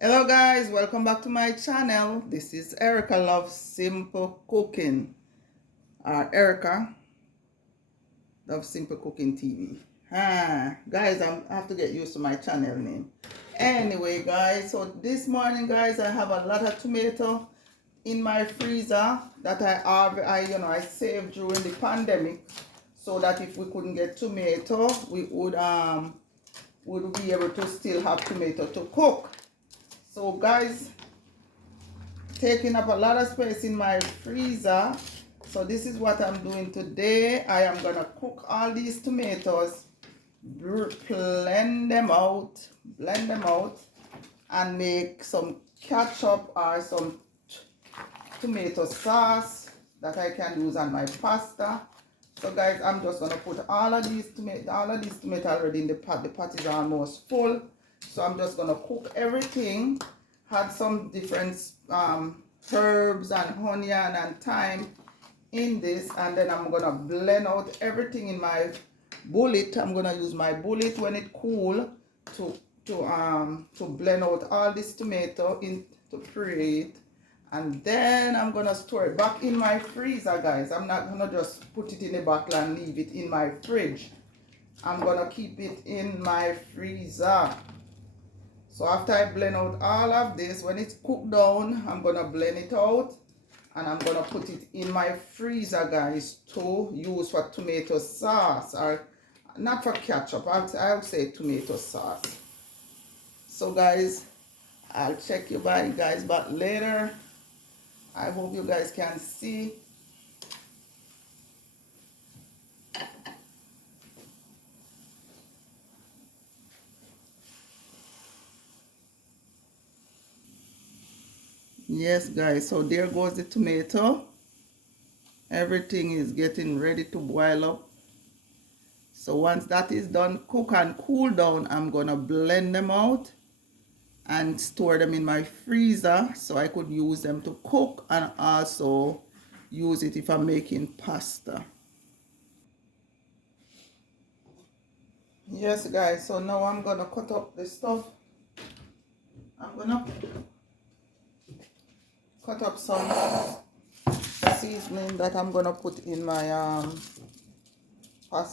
Hello guys, welcome back to my channel. This is Erica Loves Simple Cooking, or Erica Loves Simple Cooking TV. Guys, I have to get used to my channel name. Anyway guys, so this morning guys, I have a lot of tomato in my freezer that I saved during the pandemic, so that if we couldn't get tomato, we would be able to still have tomato to cook. So guys, taking up a lot of space in my freezer. So this is what I'm doing today. I am gonna cook all these tomatoes, blend them out, and make some ketchup or some tomato sauce that I can use on my pasta. So guys, I'm just gonna put all of these tomato already in the pot. The pot is almost full. So I'm just gonna cook everything. Had some different herbs and onion and thyme in this, and then I'm gonna blend out everything in my bullet. I'm gonna use my bullet when it cool to blend out all this tomato in to puree it, and then I'm gonna store it back in my freezer, guys. I'm not gonna just put it in a bottle and leave it in my fridge. I'm gonna keep it in my freezer. So after I blend out all of this, when it's cooked down, I'm gonna blend it out and I'm gonna put it in my freezer, guys, to use for tomato sauce, or not for ketchup. I would say tomato sauce. So guys, I'll check you guys back later. I hope you guys can see. Yes guys, so there goes the tomato. Everything is getting ready to boil up. So once that is done, cook and cool down, I'm gonna blend them out and store them in my freezer so I could use them to cook, and also use it if I'm making pasta. Yes guys, so now I'm gonna cut up the stuff. I'm gonna cut up some seasoning that I'm gonna put in my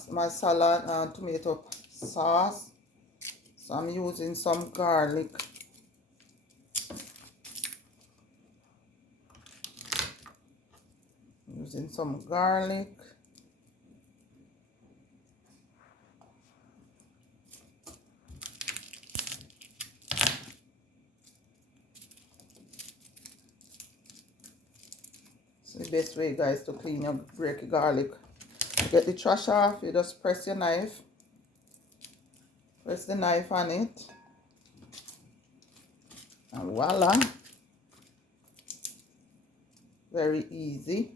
my salad tomato sauce. So I'm using some garlic, It's the best way guys to clean your break your garlic. Get the trash off, you just press the knife on it, and voila, very easy.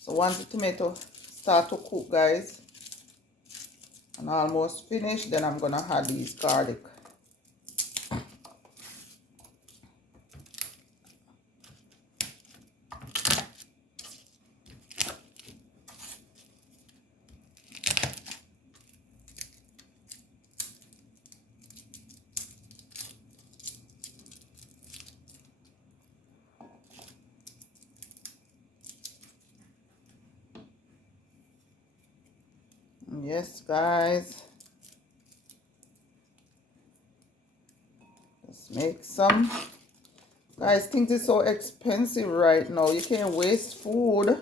So once the tomato start to cook guys and almost finished, then I'm gonna add these garlic. Yes guys, let's make some. Guys, things is so expensive right now. You can't waste food.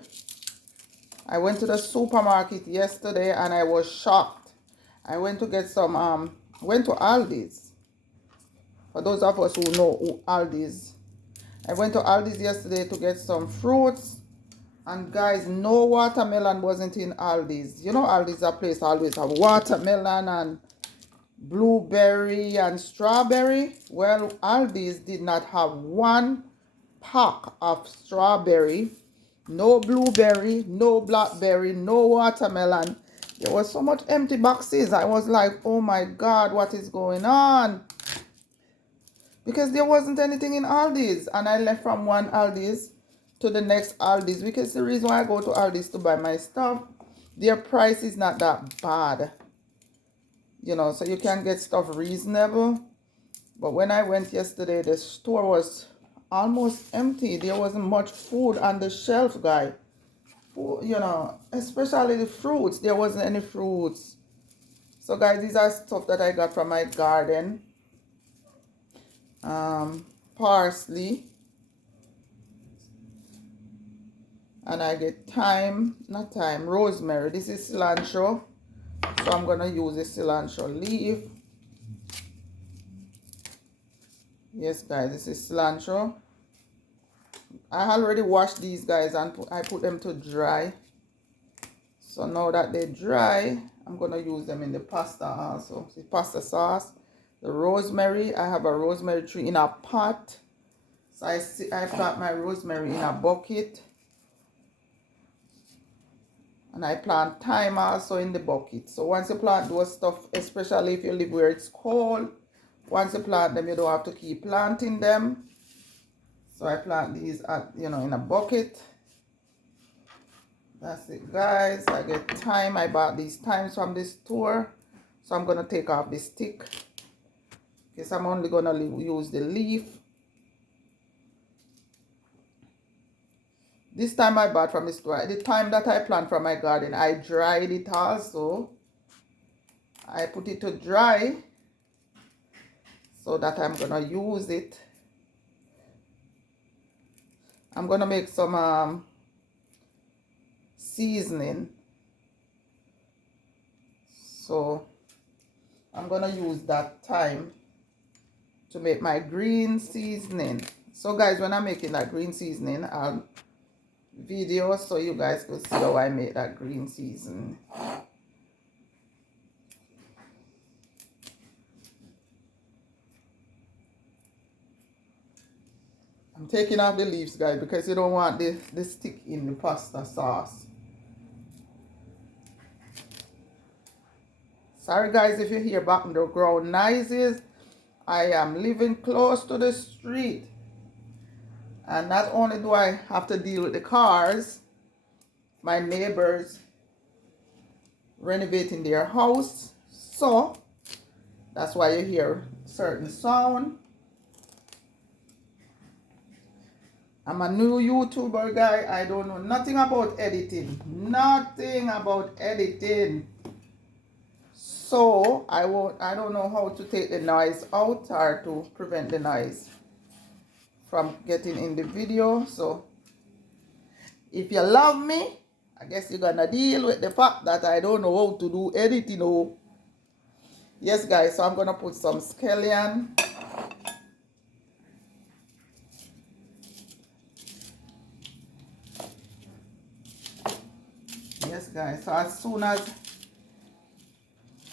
I went to the supermarket yesterday and I was shocked. I went to get some went to Aldi's. For those of us who know Aldi's, I went to Aldi's yesterday to get some fruits. And guys, no watermelon wasn't in Aldi's. You know Aldi's a place always have watermelon and blueberry and strawberry. Well, Aldi's did not have one pack of strawberry, no blueberry, no blackberry, no watermelon. There was so much empty boxes. I was like, oh my God, what is going on? Because there wasn't anything in Aldi's. And I left from one Aldi's to the next Aldi's, because the reason why I go to Aldi's to buy my stuff, their price is not that bad. You know, so you can get stuff reasonable. But when I went yesterday, the store was almost empty. There wasn't much food on the shelf, guy. You know, especially the fruits. There wasn't any fruits. So guys, these are stuff that I got from my garden. Parsley. And I get rosemary. This is cilantro. So I'm going to use the cilantro leaf. Yes, guys, this is cilantro. I already washed these guys and I put them to dry. So now that they're dry, I'm going to use them in the pasta also. The pasta sauce. The rosemary, I have a rosemary tree in a pot. So I plant my rosemary in a bucket. And I plant thyme also in the bucket. So once you plant those stuff, especially if you live where it's cold, once you plant them, you don't have to keep planting them. So I plant these in a bucket. That's it, guys. I get thyme. I bought these thymes from the store. So I'm going to take off the stick. Because I'm only going to use the leaf. This time I bought from the store. The thyme that I plant from my garden, I dried it also. I put it to dry. So that I'm going to use it. I'm going to make some seasoning. So I'm going to use that thyme to make my green seasoning. So guys, when I'm making that green seasoning, I'll video so you guys could see how I make that green seasoning. I'm taking off the leaves, guys, because you don't want the stick in the pasta sauce. Sorry guys if you hear background noises. I am living close to the street. And not only do I have to deal with the cars, my neighbors renovating their house. So that's why you hear certain sound. I'm a new YouTuber, guy. I don't know nothing about editing. Nothing about editing. So I don't know how to take the noise out or to prevent the noise from getting in the video. So if you love me, I guess you're gonna deal with the fact that I don't know how to do editing. Oh, yes, guys. So I'm gonna put some scallion. Yes, guys. So as soon as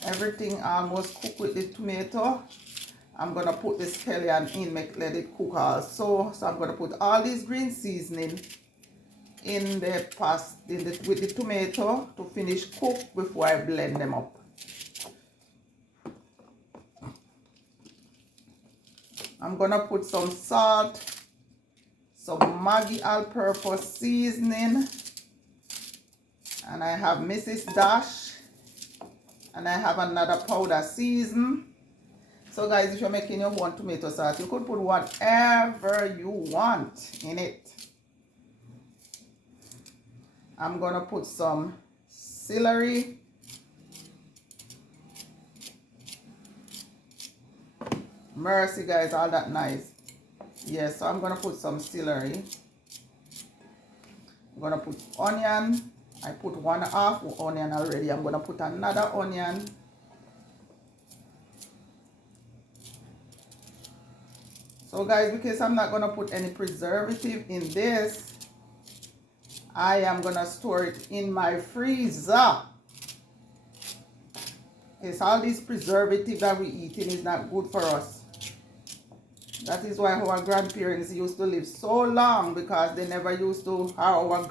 everything almost cooked with the tomato, I'm gonna put the scallion in, let it cook also. So I'm gonna put all these green seasoning in the pasta with the tomato to finish cook before I blend them up. I'm gonna put some salt, some Maggi all-purpose seasoning, and I have Mrs. Dash, and I have another powder season. So guys, if you're making your own tomato sauce, you could put whatever you want in it. I'm gonna put some celery. Mercy, guys, all that nice. Yes, so I'm gonna put some celery. I'm gonna put onion. I put 1/2 onion already. I'm gonna put another onion. So guys, because I'm not gonna put any preservative in this, I am gonna store it in my freezer. Because all these preservative that we eating is not good for us. That is why our grandparents used to live so long, because they never used to, our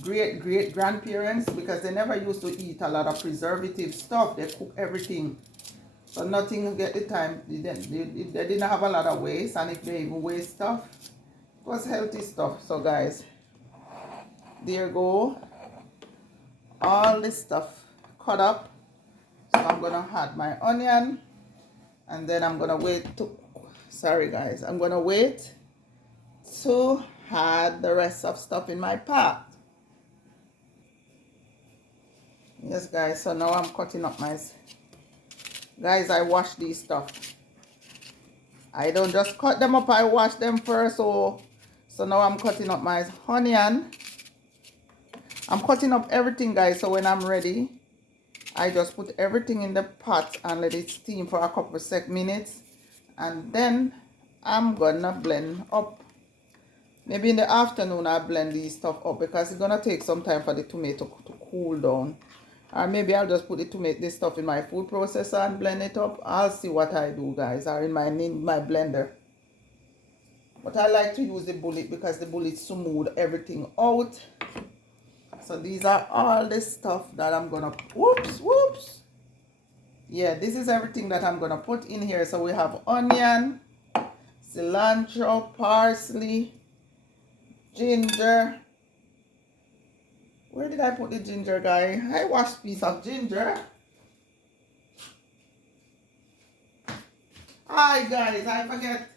great grandparents, because they never used to eat a lot of preservative stuff. They cook everything. So nothing get the time. They didn't have a lot of waste, and if they even waste stuff, it was healthy stuff. So guys, there go all this stuff cut up. So I'm gonna add my onion. And then I'm gonna wait to, sorry guys, I'm gonna wait to add the rest of stuff in my pot. Yes guys, so now I'm cutting up my, guys, I wash these stuff. I don't just cut them up, I wash them first. So now I'm cutting up my onion. I'm cutting up everything guys, so when I'm ready, I just put everything in the pot and let it steam for a couple of minutes. And then I'm gonna blend up. Maybe in the afternoon I blend these stuff up because it's gonna take some time for the tomato to cool down. Or maybe I'll just put this stuff in my food processor and blend it up. I'll see what I do guys, or in my blender. But I like to use the bullet because the bullet smooth everything out. So these are all the stuff that I'm gonna, whoops. Yeah, this is everything that I'm gonna put in here. So we have onion, cilantro, parsley, ginger. Where did I put the ginger, guy? I washed a piece of ginger. Hi guys, I forget.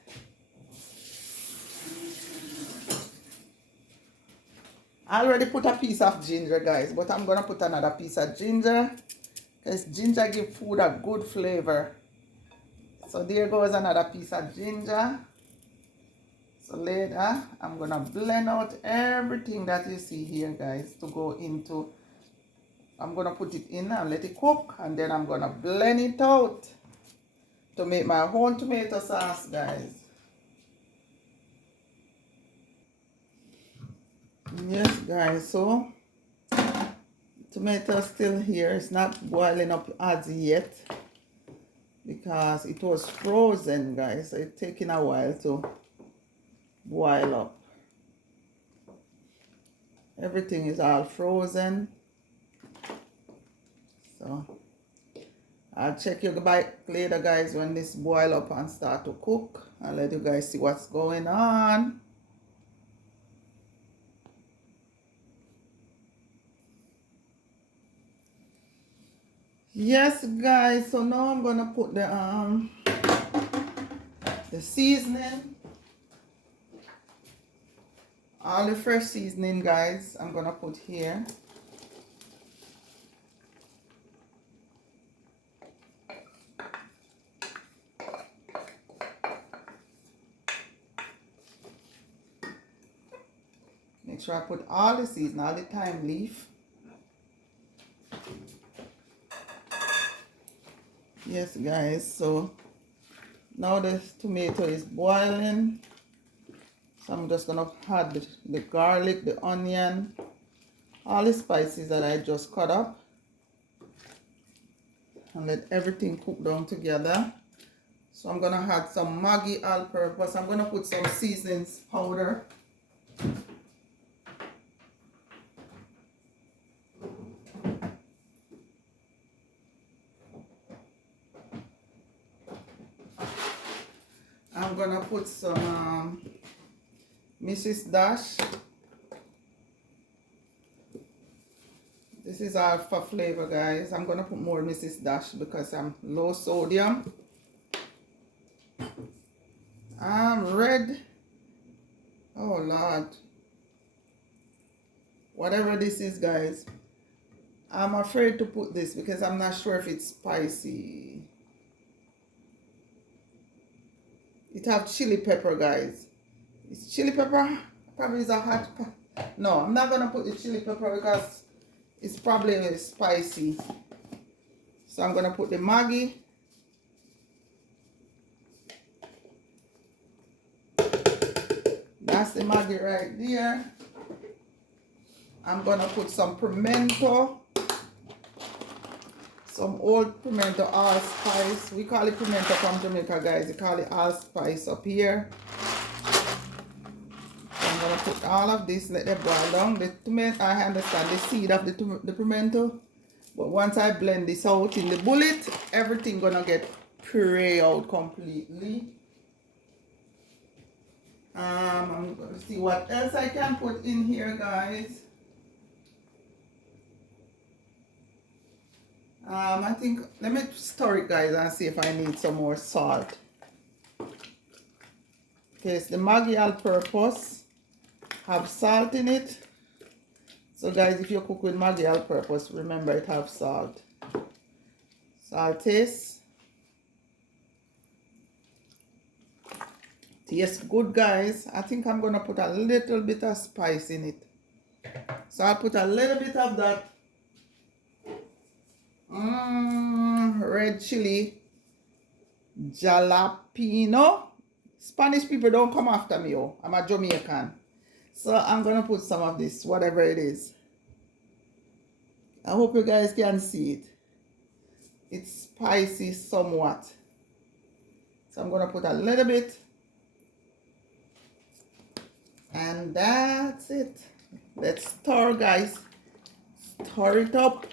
I already put a piece of ginger guys, but I'm gonna put another piece of ginger because ginger give food a good flavor. So there goes another piece of ginger. So later I'm gonna blend out everything that you see here guys to go into. I'm gonna put it in and let it cook, and then I'm gonna blend it out to make my own tomato sauce guys. Yes guys, so tomato still here. It's not boiling up as yet because it was frozen guys, so it's taking a while to boil up. Everything is all frozen, so I'll check you back later guys when this boil up and start to cook. I'll let you guys see what's going on. Yes guys, so now I'm gonna put the seasoning, all the fresh seasoning guys, I'm gonna put here. Make sure I put all the seasoning, all the thyme leaf. Yes guys, so now the tomato is boiling, so I'm just gonna add the garlic, the onion, all the spices that I just cut up, and let everything cook down together. So I'm gonna add some Maggi all-purpose. I'm gonna put some seasonings powder. I'm gonna put some Mrs. Dash. This is all for flavor guys. I'm gonna put more Mrs. Dash because I'm low sodium. Red, oh Lord, whatever this is guys, I'm afraid to put this because I'm not sure if it's spicy. It have chili pepper guys. It's chili pepper, probably is a hot no, I'm not gonna put the chili pepper because it's probably spicy. So I'm gonna put the Maggi. That's the Maggi right there. I'm gonna put some pimento, some old pimento allspice. We call it pimento from Jamaica guys. We call it allspice up here. I'm gonna put all of this, let it boil down. The tomato, I understand the seed of the pimento, but once I blend this out in the bullet, everything gonna get puree out completely. I'm gonna see what else I can put in here, guys. I think, let me stir it, guys, and see if I need some more salt. Okay, it's the Maggi all-purpose. Have salt in it. So guys, if you cook with Maggi all-purpose, remember it have salt. Salt taste. Tastes good, guys. I think I'm gonna put a little bit of spice in it. So I'll put a little bit of that red chili jalapeno. Spanish people don't come after me, oh. I'm a Jamaican. So I'm gonna put some of this, whatever it is. I hope you guys can see it. It's spicy somewhat. So I'm gonna put a little bit. And that's it. Let's stir, guys. Stir it up.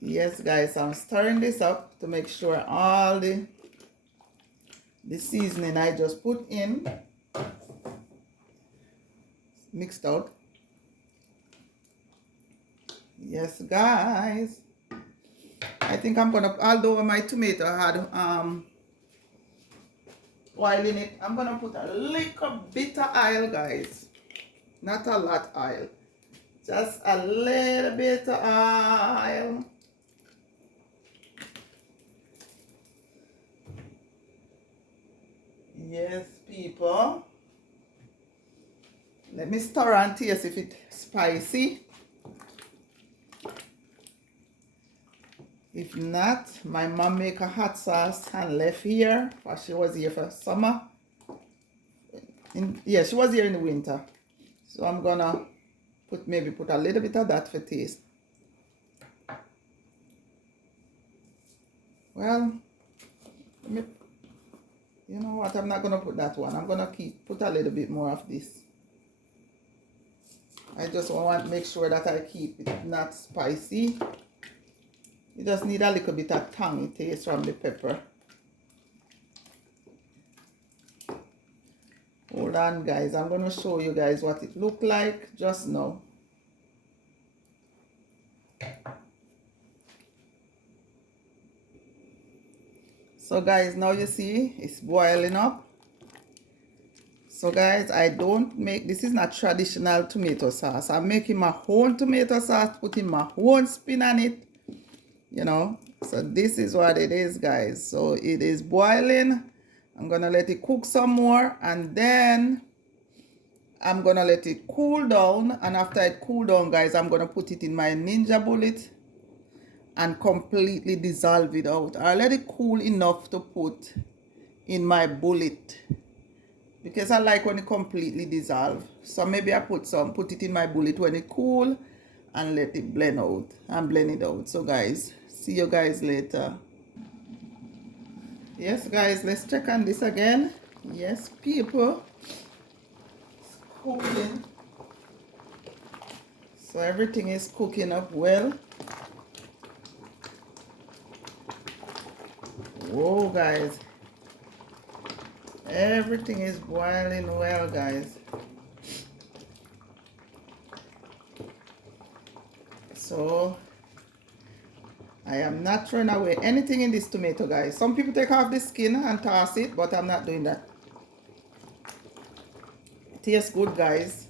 Yes, guys, I'm stirring this up to make sure all the seasoning I just put in mixed out. Yes, guys. I think I'm gonna, although my tomato had oil in it, I'm gonna put a little bit of oil, guys. Not a lot oil. Just a little bit of oil. Yes, people. Let me stir and taste if it's spicy. If not, my mom make a hot sauce and left here, but she was here for summer. Yeah, she was here in the winter. So I'm gonna maybe put a little bit of that for taste. Well, you know what? I'm not gonna put that one. I'm gonna put a little bit more of this. I just want to make sure that I keep it not spicy. You just need a little bit of tangy taste from the pepper. Hold on, guys. I'm going to show you guys what it looked like just now. So guys, now you see it's boiling up. So guys, I don't make, this is not traditional tomato sauce. I'm making my own tomato sauce, putting my own spin on it. You know, so this is what it is, guys. So it is boiling. I'm gonna let it cook some more, and then I'm gonna let it cool down. And after it cool down, guys, I'm gonna put it in my Ninja Bullet and completely dissolve it out. I let it cool enough to put in my bullet because I like when it completely dissolve. So maybe I put it in my bullet when it cool and let it blend out and blend it out. So guys, see you guys later. Yes, guys, let's check on this again. Yes, people, it's cooking. So everything is cooking up well. Whoa, guys, everything is boiling well, guys. So I am not throwing away anything in this tomato, guys. Some people take off the skin and toss it, but I'm not doing that. It tastes good, guys.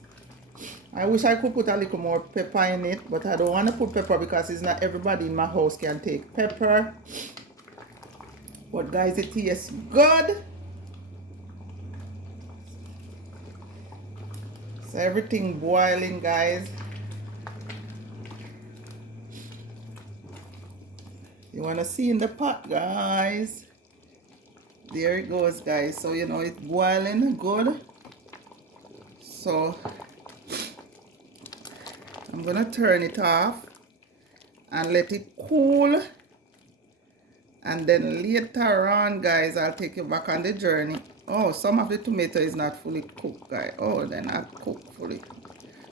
I wish I could put a little more pepper in it, but I don't want to put pepper because it's not everybody in my house can take pepper. But guys, it tastes good. So everything boiling, guys. You want to see in the pot, guys. There it goes, guys. So you know it's boiling good. So I'm gonna turn it off and let it cool, and then later on, guys, I'll take you back on the journey. Oh, some of the tomato is not fully cooked, guys. Oh, they're not cooked fully.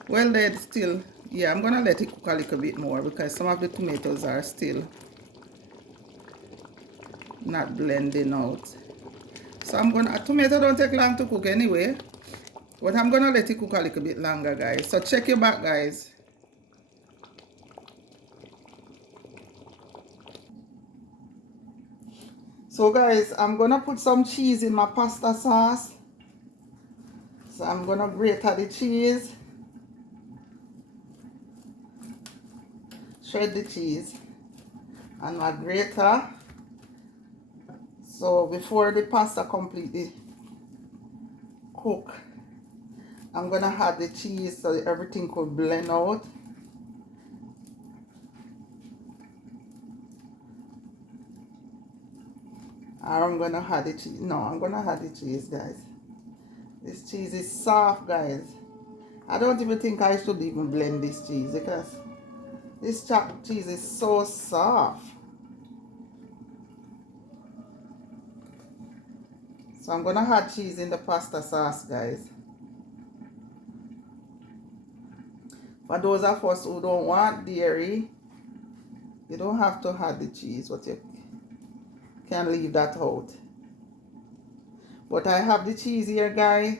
Well, they're still, yeah, I'm gonna let it cook a little bit more because some of the tomatoes are still not blending out. So I'm gonna, tomato don't take long to cook anyway, but I'm gonna let it cook a little bit longer, guys. So check your back, guys. So guys, I'm gonna put some cheese in my pasta sauce. So I'm gonna grate the cheese. Shred the cheese and my grater. So before the pasta completely cook, I'm gonna add the cheese so that everything could blend out. Or I'm gonna add the cheese. No, I'm gonna add the cheese, guys. This cheese is soft, guys. I don't even think I should even blend this cheese because this chopped cheese is so soft. So I'm gonna add cheese in the pasta sauce, guys. For those of us who don't want dairy, you don't have to add the cheese, but you can leave that out. But I have the cheese here, guys.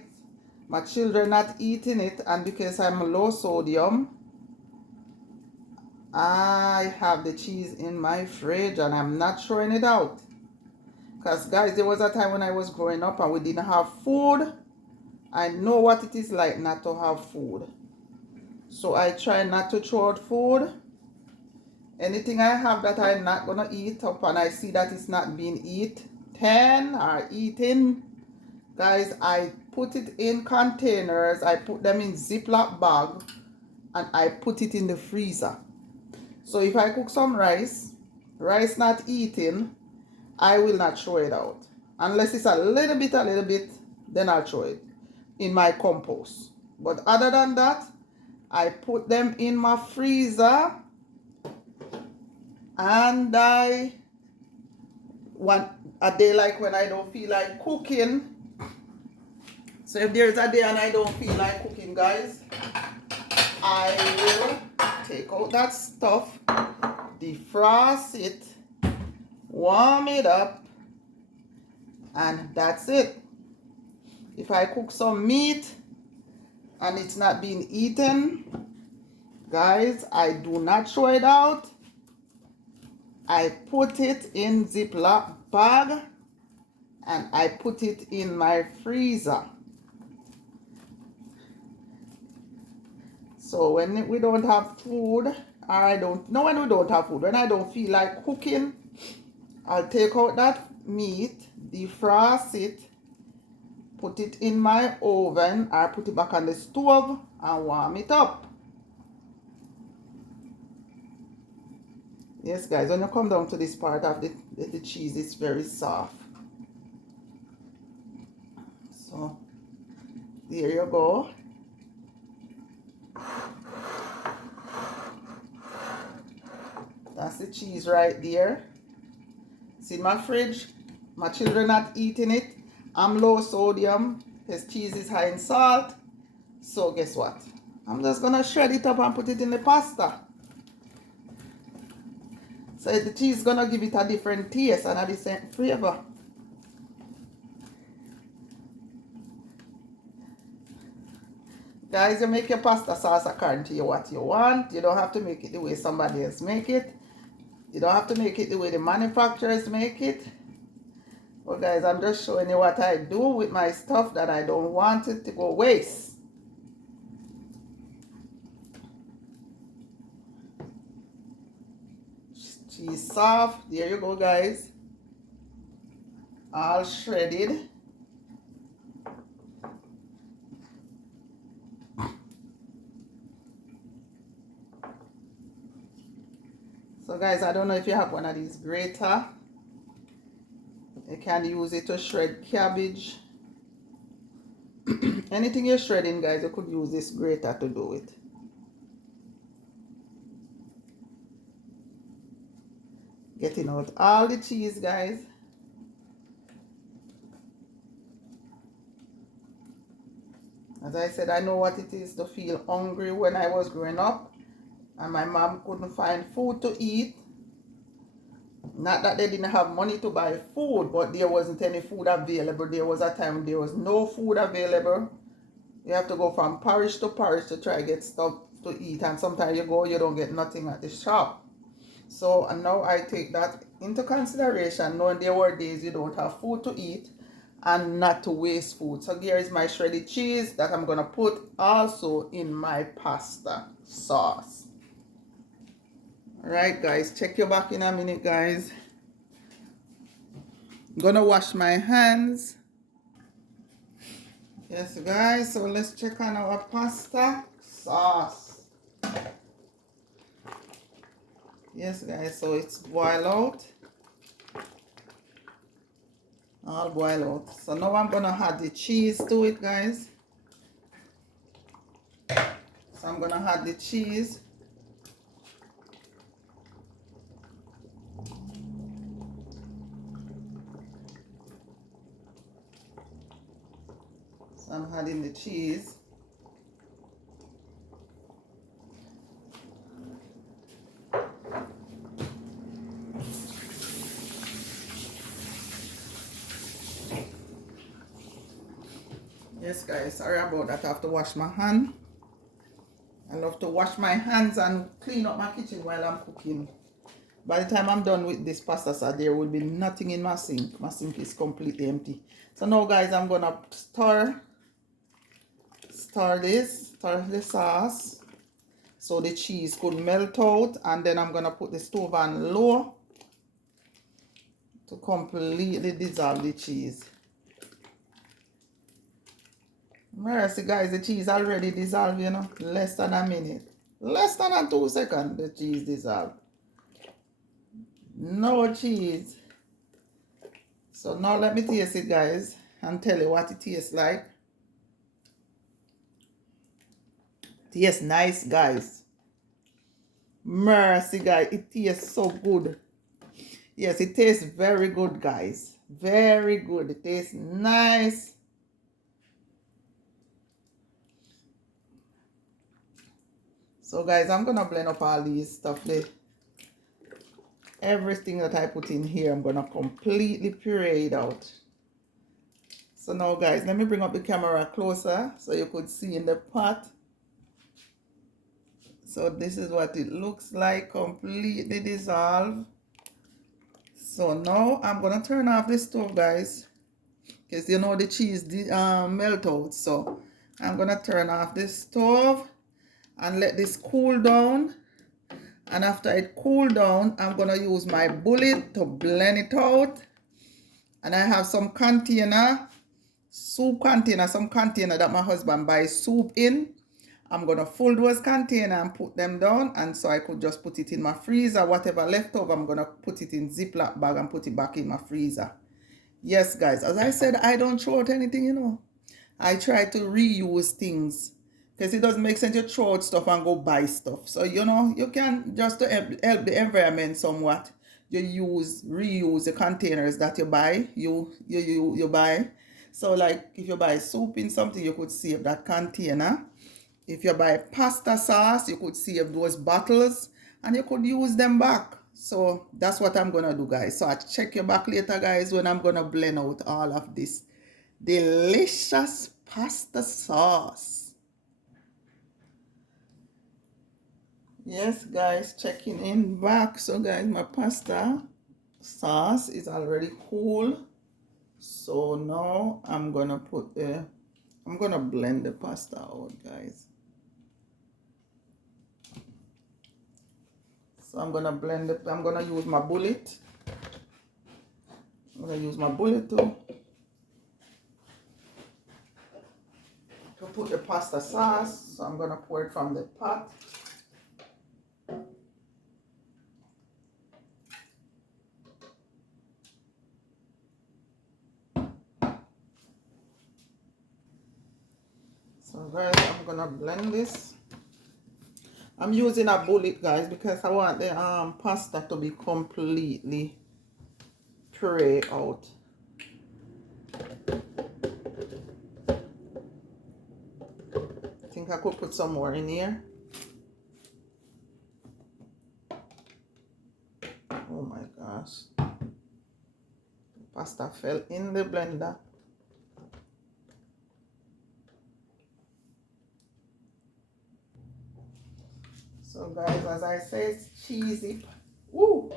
My children not eating it, and because I'm low sodium, I have the cheese in my fridge and I'm not throwing it out. Because guys, there was a time when I was growing up and we didn't have food. I know what it is like not to have food. So I try not to throw out food. Anything I have that I'm not going to eat up and I see that it's not being eaten or eaten, guys, I put it in containers. I put them in Ziploc bag and I put it in the freezer. So if I cook some rice not eaten, I will not throw it out. Unless it's a little bit, then I'll throw it in my compost. But other than that, I put them in my freezer and I want a day like when I don't feel like cooking. So if there's a day and I don't feel like cooking, guys, I will take out that stuff, defrost it, warm it up, and that's it. If I cook some meat and it's not being eaten, guys, I do not throw it out. I put it in Ziploc bag and I put it in my freezer. So when we don't have food, or when we don't have food, when I don't feel like cooking, I'll take out that meat, defrost it, put it in my oven, or put it back on the stove and warm it up. Yes, guys, when you come down to this part of the cheese, it's very soft. So, there you go. That's the cheese right there. It's in my fridge. My children not eating it. I'm low sodium. His cheese is high in salt. So guess what? I'm just gonna shred it up and put it in the pasta. So the cheese is gonna give it a different taste and a different flavor. Guys, you make your pasta sauce according to what you want. You don't have to make it the way somebody else make it. You don't have to make it the way the manufacturers make it. Well, guys, I'm just showing you what I do with my stuff that I don't want it to go waste. Cheese soft. There you go, guys. All shredded. So guys, I don't know if you have one of these grater. You can use it to shred cabbage. Anything you're shredding, guys, you could use this grater to do it. Getting out all the cheese, guys. As I said, I know what it is to feel hungry when I was growing up. And my mom couldn't find food to eat. Not that they didn't have money to buy food, but there wasn't any food available. There was a time when there was no food available. You have to go from parish to try to get stuff to eat. And sometimes you go, you don't get nothing at the shop. So and now I take that into consideration, knowing there were days you don't have food to eat and not to waste food. So here is my shredded cheese that I'm gonna put also in my pasta sauce. Alright guys, check you back in a minute guys. I'm gonna wash my hands. Yes guys, so let's check on our pasta sauce. Yes guys, so it's boiled out. All boiled out. So now I'm gonna add the cheese to it guys. So I'm gonna add the cheese. So I'm adding the cheese. Yes guys, sorry about that. I have to wash my hand. I love to wash my hands and clean up my kitchen while I'm cooking. By the time I'm done with this pasta sauce, there will be nothing in my sink. My sink is completely empty. So now guys, I'm gonna stir the sauce so the cheese could melt out, and then I'm gonna put the stove on low to completely dissolve the cheese. Mercy guys, the cheese already dissolved, you know, less than a minute. Less than a 2 seconds, the cheese dissolved. No cheese. So now let me taste it guys and tell you what it tastes like. Tastes nice guys. Mercy guys, it tastes so good. Yes, it tastes very good guys. Very good. It tastes nice. So guys, I'm gonna blend up all these stuff. Everything that I put in here, I'm gonna completely puree it out. So now guys, let me bring up the camera closer so you could see in the pot. So this is what it looks like, completely dissolved. So now I'm gonna turn off the stove guys, because you know the cheese melt out. So I'm gonna turn off the stove and let this cool down. And after it cool down, I'm gonna use my bullet to blend it out. And I have some container, soup container, some container that my husband buys soup in. I'm gonna fold those container and put them down, and so I could just put it in my freezer. Whatever left over, I'm gonna put it in Ziploc bag and put it back in my freezer. Yes guys, as I said, I don't throw out anything, you know. I try to reuse things, because it doesn't make sense to throw out stuff and go buy stuff. So you know, you can just to help the environment somewhat, you reuse the containers that you buy. You buy. So like if you buy soup in something, you could save that container. If you buy pasta sauce, you could save those bottles and you could use them back. So that's what I'm gonna do guys. So I check you back later guys when I'm gonna blend out all of this delicious pasta sauce. Yes guys, checking in back. So guys, my pasta sauce is already cool. So now I'm gonna blend the pasta out guys. So I'm gonna blend it. I'm gonna use my bullet. I'm gonna use my bullet to put the pasta sauce. So I'm gonna pour it from the pot. So guys, I'm gonna blend this. I'm using a bullet guys because I want the pasta to be completely puree out. I think I could put some more in here. Oh my gosh. The pasta fell in the blender. So guys, as I say, it's cheesy. Woo!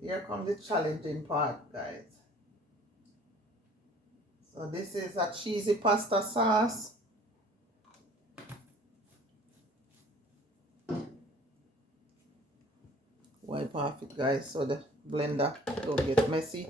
here comes the challenging part, guys. So this is a cheesy pasta sauce. Wipe off it, guys, so the blender don't get messy.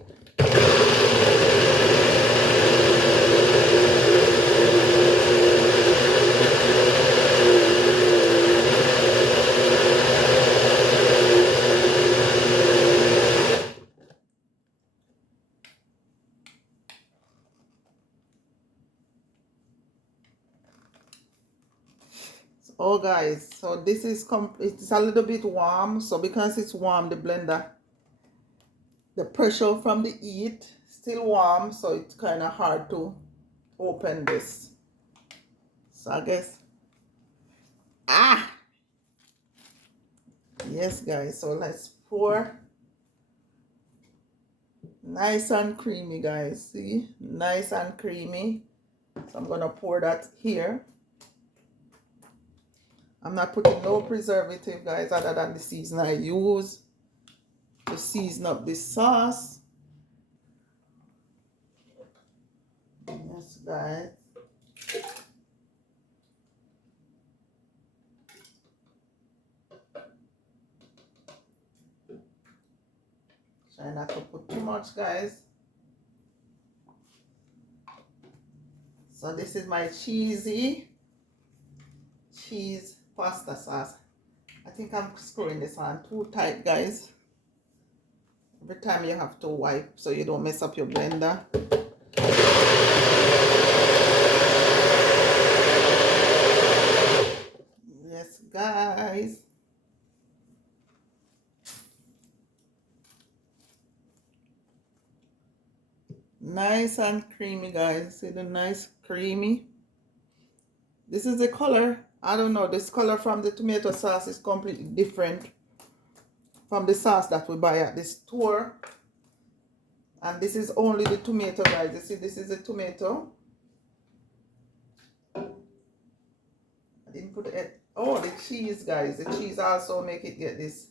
Oh guys, so this is it's a little bit warm, so because it's warm, the blender, the pressure from the heat still warm, so it's kind of hard to open this. So I guess yes guys, so let's pour. Nice and creamy, guys. See, nice and creamy. So I'm gonna pour that here. I'm not putting no preservative, guys, other than the seasoning I use to season up this sauce. Yes, guys. Try not to put too much, guys. So this is my cheese pasta sauce. I think I'm screwing this on too tight, guys. Every time you have to wipe so you don't mess up your blender. Yes, guys. Nice and creamy, guys. See the nice creamy. This is the color. I don't know. This color from the tomato sauce is completely different from the sauce that we buy at the store. And this is only the tomato, guys. You see, this is the tomato. I didn't put it. Oh, the cheese, guys. The cheese also make it get this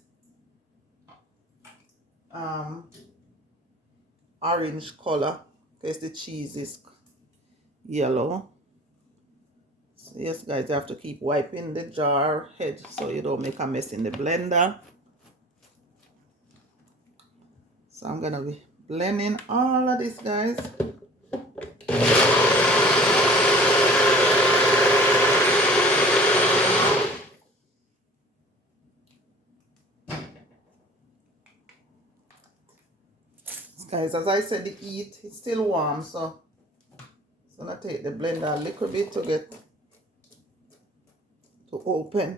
orange color because the cheese is yellow. So yes, guys, you have to keep wiping the jar head so you don't make a mess in the blender. So I'm gonna be blending all of this, guys. Guys, as I said, the heat is still warm, so it's gonna take the blender a little bit to get to open.